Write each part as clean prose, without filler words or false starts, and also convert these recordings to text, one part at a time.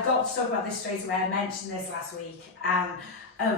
I've got to talk about this straight away. I mentioned this last week.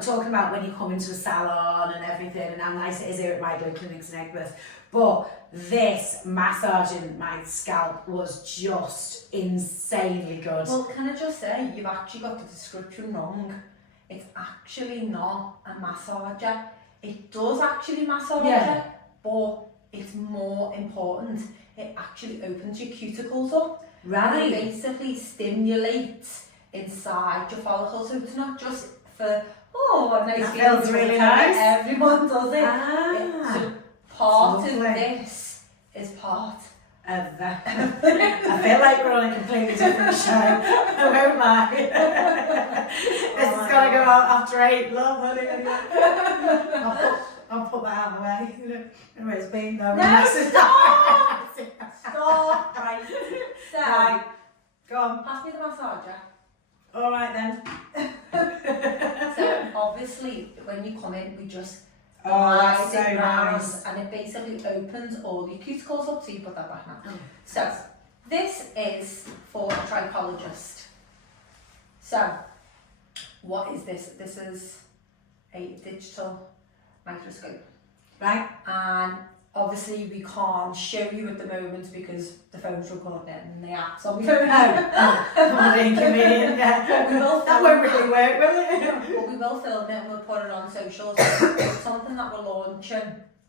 Talking about when you come into a salon and everything, and how nice it is here at my glow clinics in Regrowth. But this massaging my scalp was just insanely good. Well, can I just say, you've actually got the description wrong. It's actually not a massager. It does actually massage you, but it's more important. It actually opens your cuticles up. Right. And it basically stimulates inside your follicles. So it's not just for, oh, nice That feels really nice. Everyone does it. Ah, Part of this is part of that. I feel like we're on a completely different show. I won't lie. This is gonna go out after 8. Love, I'll put that out of the way. You know, anyway, it's been though. No, stop! Stop! Right. So, right. Go on. pass me the massager. All right then. So obviously, when you come in, we just that's so it round, nice. and it basically opens all your cuticles up. So you put that back now. Oh. So this is for a trichologist. So what is this? This is a digital microscope, Right. and obviously we can't show you at the moment because the phone's recording and the app's on the phone. I'm being convenient, yeah. We will That won't really work, will it? But we will film it and we'll put it on socials. It's something that we're launching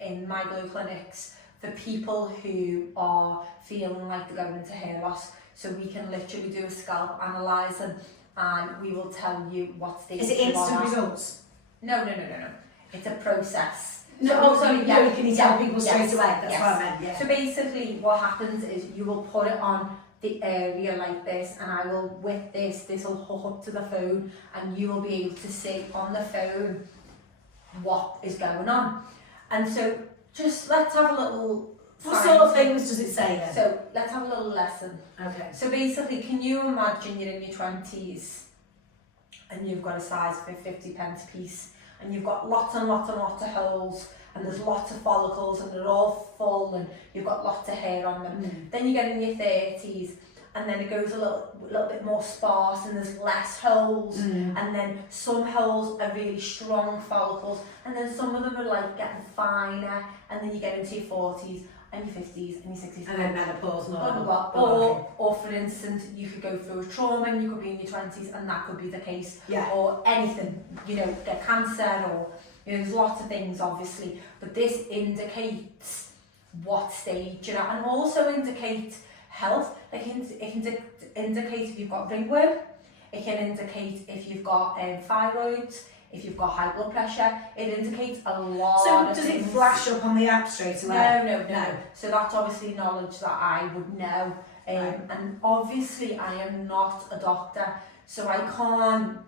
in my glow clinics for people who are feeling like they're going into hair loss. So we can literally do a scalp analysing and we will tell you what stage. Is it instant results? No. It's a process. No, So, you can tell people straight away. That's yes. what I meant. Yeah. So basically, what happens is you will put it on the area like this, and I will, with this will hook up to the phone, and you will be able to see on the phone what is going on. And so, just let's have a little. What sort of things does it say then? So let's have a little lesson. Okay. So basically, can you imagine you're in your 20s, and you've got a size of a 50p piece, and you've got lots and lots and lots of holes, and there's lots of follicles, and they're all full, and you've got lots of hair on them. Then you get in your 30s, and then it goes a little bit more sparse, and there's less holes, and then some holes are really strong follicles, and then some of them are like getting finer, and then you get into your 40s, and your 50s, and your 60s. And then menopause and all Blah, that. or for instance, you could go through a trauma and you could be in your 20s and that could be the case. Yeah. Or anything, you know, get cancer or, you know, there's lots of things obviously, but this indicates what stage you're at and also indicates health. It can indicate if you've got ringworm, it can indicate if you've got thyroid, if you've got high blood pressure, it indicates a lot So of does things. it flash up on the app straight away? No. So that's obviously knowledge that I would know. Right. And obviously I am not a doctor, so I can't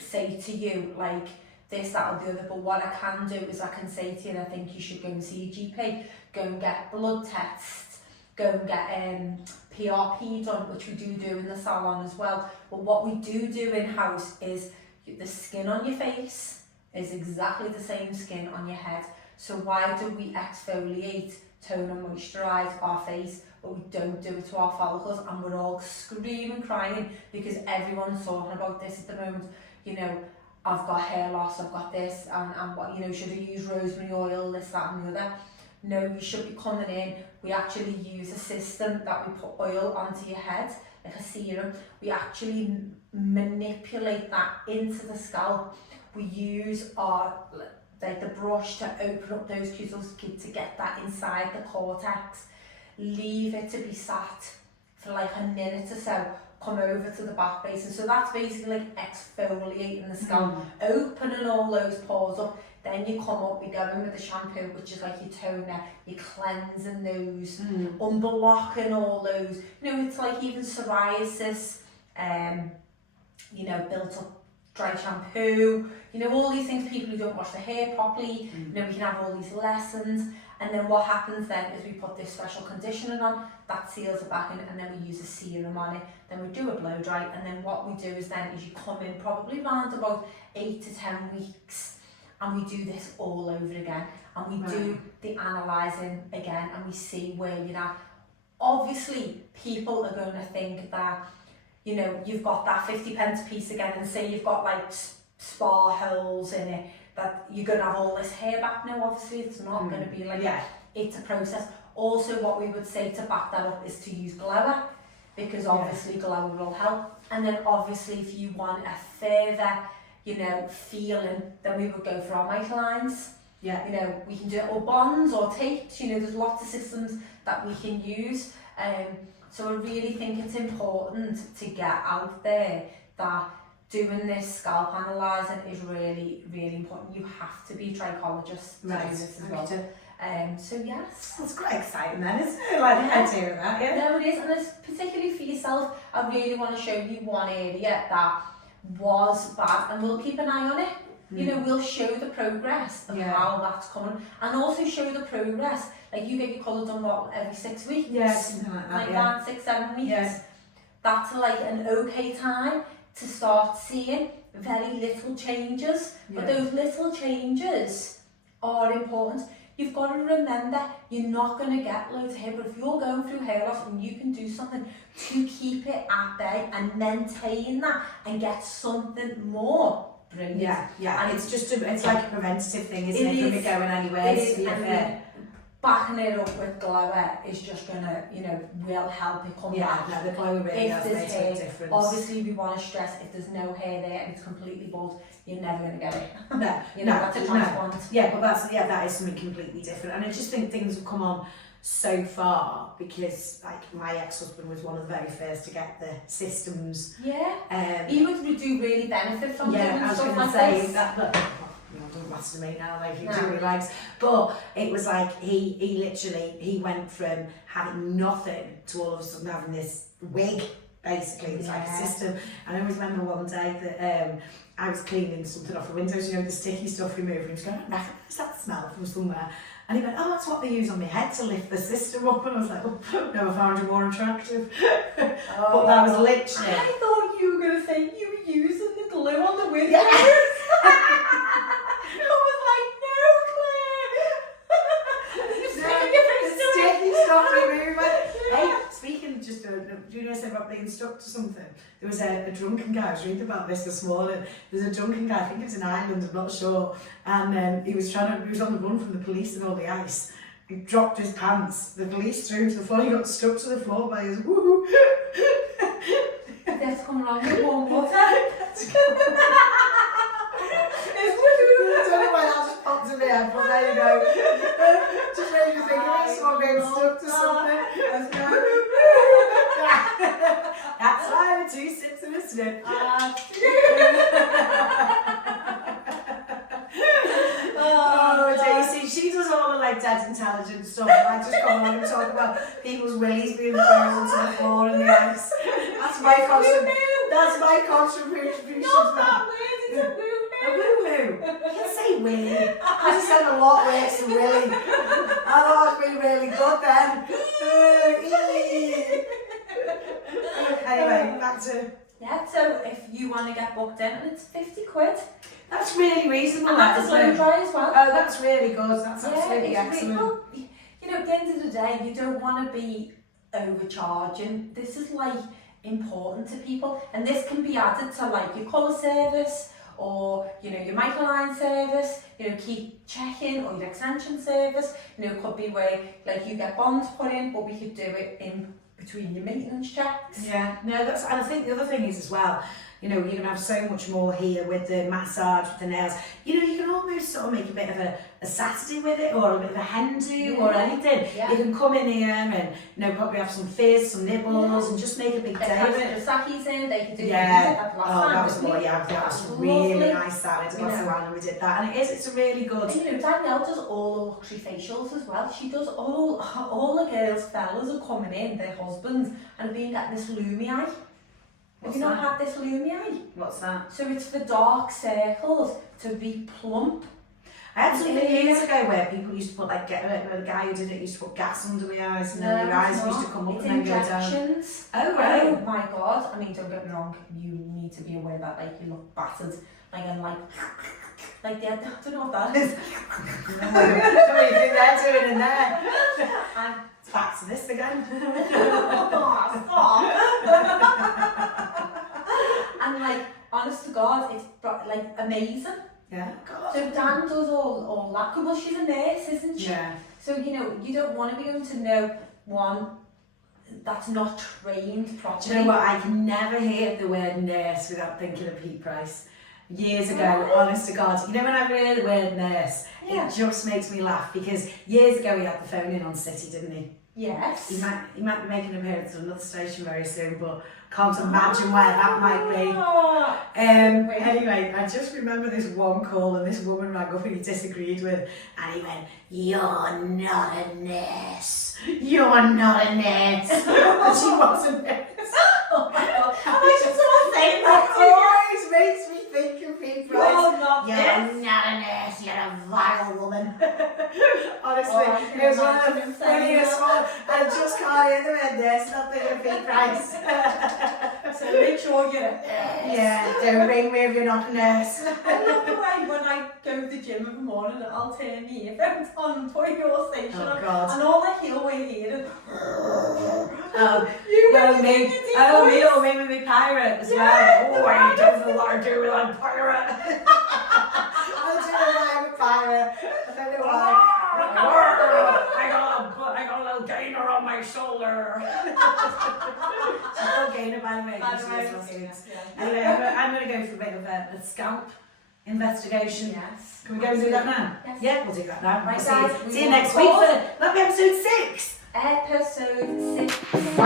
say to you like this, that or the other, but what I can do is I can say to you, and I think you should go and see your GP, go and get blood tests, go and get PRP done, which we do in the salon as well. But what we do in-house is the skin on your face is exactly the same skin on your head. So why do we exfoliate, tone and moisturise our face, but we don't do it to our follicles? And we're all screaming, crying because everyone's talking about this at the moment. You know, I've got hair loss, I've got this, and what, you know, should I use rosemary oil, this, that and the other? No, you should be coming in. We actually use a system that we put oil onto your head, like a serum. We actually manipulate that into the scalp. We use our the brush to open up those cuticles to get that inside the cortex. Leave it to be sat for like a minute or so. Come over to the back basin. So that's basically like exfoliating the scalp, opening all those pores up. Then you come up, we go in with the shampoo, which is like your toner, you're cleansing those, unblocking all those. You know, it's like even psoriasis, you know, built up dry shampoo, you know, all these things, people who don't wash their hair properly, you know, we can have all these lessons. And then what happens then is we put this special conditioner on, that seals it back in, and then we use a serum on it. Then we do a blow dry, and then what we do is then is you come in probably around about 8 to 10 weeks, and we do this all over again, and we do the analysing again, and we see where you're at. Obviously, people are going to think that, you know, you've got that 50p piece again, and say you've got like spar holes in it, that you're going to have all this hair back now. Obviously it's not going to be like it's a process. Also, what we would say to back that up is to use glower, because obviously glower will help. And then obviously if you want a further, you know, feeling, then we would go for our microlines. You know, we can do it, or bonds or tapes, you know, there's lots of systems that we can use. So I really think it's important to get out there that doing this scalp analysing is really, really important. You have to be a trichologist to do this as well. So yes. That's quite exciting then, isn't it? Like the idea of that, No, it is, and it's particularly for yourself. I really want to show you one area that was bad, and we'll keep an eye on it. You know, we'll show the progress of how that's coming, and also show the progress. Like you get your colour done what, every 6 weeks? Something like that. Like that, 6, 7 weeks. That's like an okay time to start seeing very little changes. But those little changes are important. You've got to remember, you're not going to get loads of hair, but if you're going through hair loss and you can do something to keep it at bay and maintain that and get something more, brilliant. And it's just it's like a preventative thing, isn't it? From it going anywhere. It is, and backing it up with glower is just gonna, you know, will help it come back. No, the glower really does make a difference. Obviously we want to stress, if there's no hair there and it's completely bald, you're never going to get it. No, you know, that's a transplant. But that is something completely different. And I just think things have come on so far because, like, my ex-husband was one of the very first to get the systems. He would do really benefit from doing I was stuff going to like say this. that, but it doesn't matter to me now, like he really likes. But it was like he literally went from having nothing to all of a sudden having this wig. Basically, it's like a system. And I always remember one day that I was cleaning something off the windows, you know, the sticky stuff removed. And he was going, I recognise that smell from somewhere. And he went, oh, that's what they use on my head to lift the system up. And I was like, oh, never found you more attractive. But that was literally. I thought you were going to say you were using the glue on the windows. I was like, no, Claire. The sticky stuff removed. Hey, speaking just, do you know something about being stuck to something? There was a drunken guy, I was reading about this morning. There's a drunken guy, I think it was in Ireland, I'm not sure. And he was on the run from the police and all the ice. He dropped his pants, the police threw him to the floor, he got stuck to the floor by his woohoo. That's come wrong with warm water. I don't know why that just popped in my head, but there you go. Just made me think of it, someone being stuck to something. That's why we're 2 sips of a snip. Oh, see, she does all the like dead intelligent stuff. I just come on and talk about people's willies being frozen to the floor and the ice. That's my contribution. That's my contribution. Not that word, it's a woo. A woo-woo. You can say willy. I just said a lot worse than willy. I thought it was really good then. Anyway, back to... So if you want to get booked in, and it's 50 quid. That's really reasonable. And that's a blow dry as well. Oh, that's really good. That's absolutely excellent. Well, you know, at the end of the day, you don't want to be overcharging. This is like important to people, and this can be added to like your colour service, or you know, your microline service, you know, keep checking, or your extension service. You know, it could be where like you get bonds put in, but we could do it in between your maintenance checks. No, that's, and I think the other thing is as well, you know, you're going to have so much more here with the massage, with the nails. You know, you can almost sort of make a bit of a Saturday with it, or a bit of a hen do, or anything. You can come in here and, you know, probably have some fizz, some nibbles, and just make a big day of it. The sakis in, they can do that was more, that was really nice. That was a glass of wine and we did that, and it's a really good. And, you know, Danielle does all the luxury facials as well. She does all the girls, fellas are coming in, their husbands, and being getting this Lumi eye. Have you not had this Lumi eye? What's that? So it's for dark circles, to be plump. I had something years ago where people used to put like, the guy who did it used to put gas under my eyes, and then your eyes used to come up and then go down. Injections. Oh right. Oh my god. I mean, don't get me wrong, you need to be aware that like you look battered. Like and like I don't know what that is. What do you think they're doing in there? And it's back to this again. Oh, stop. honest to God, it's like amazing. Yeah. God. So Dan does all that. Well, she's a nurse, isn't she? Yeah. So, you know, you don't want to be able to know one that's not trained properly. Do you know what? I can never hear the word nurse without thinking of Pete Price. Years ago, honest to God, you know when I hear the word nurse, Yeah. it just makes me laugh because years ago he had the phone in on City, didn't he? Yes. He might be making an appearance on another station very soon, but can't imagine where that might be. Anyway, I just remember this one call and this woman rang up and he disagreed with, and he went, "You're not a nurse. You're not a nurse." And she wasn't a nurse. Oh my God. I just want to say that always makes me think of Pete Price. You're not a nurse, you're a vile woman. Honestly, it was one of the funniest ones. I just can't hear the word nurse, not thinking of Pete Price. So make sure you're a nurse. Yeah, don't ring me if you're not a nurse. I love the way when I go to the gym in the morning, I'll turn the earphones on and put your station on, God. and all I hear when you hear is me with my pirate as well. Oh, I don't know what I do with a pirate. I don't know why I'm a pirate. I don't know why. I got a little gainer on my shoulder. She's got gainer by the way. Anyway, I'm going to go for a bit of a scalp investigation. Yes. Can we go and do that now? Yes. Yeah, we'll do that now. Right, See guys, you next week for that'll be episode 6. Episode 6.